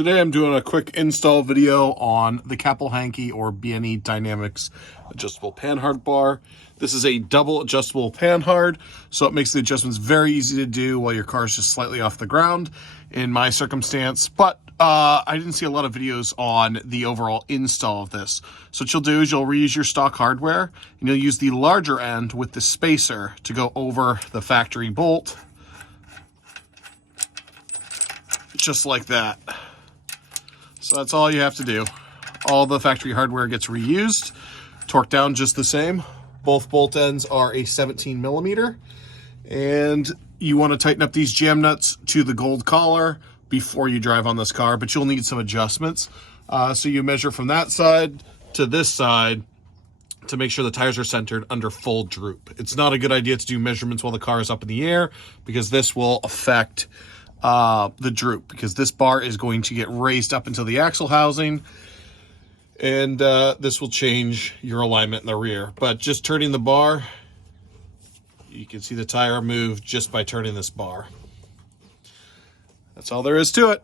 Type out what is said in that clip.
Today I'm doing a quick install video on the Kalphenke or BNE Dynamics adjustable panhard bar. This is a double adjustable panhard, so it makes the adjustments very easy to do while your car is just slightly off the ground in my circumstance. But I didn't see a lot of videos on the overall install of this. So what you'll do is you'll reuse your stock hardware and you'll use the larger end with the spacer to go over the factory bolt, just like that. So that's all you have to do. All the factory hardware gets reused, torqued down just the same. Both bolt ends are a 17 millimeter, and you want to tighten up these jam nuts to the gold collar before you drive on this car, but you'll need some adjustments. So you measure from that side to this side to make sure the tires are centered under full droop. It's not a good idea to do measurements while the car is up in the air, because this will affect the droop, because this bar is going to get raised up into the axle housing, and this will change your alignment in the rear. But just turning the bar, you can see the tire move just by turning this bar. That's all there is to it.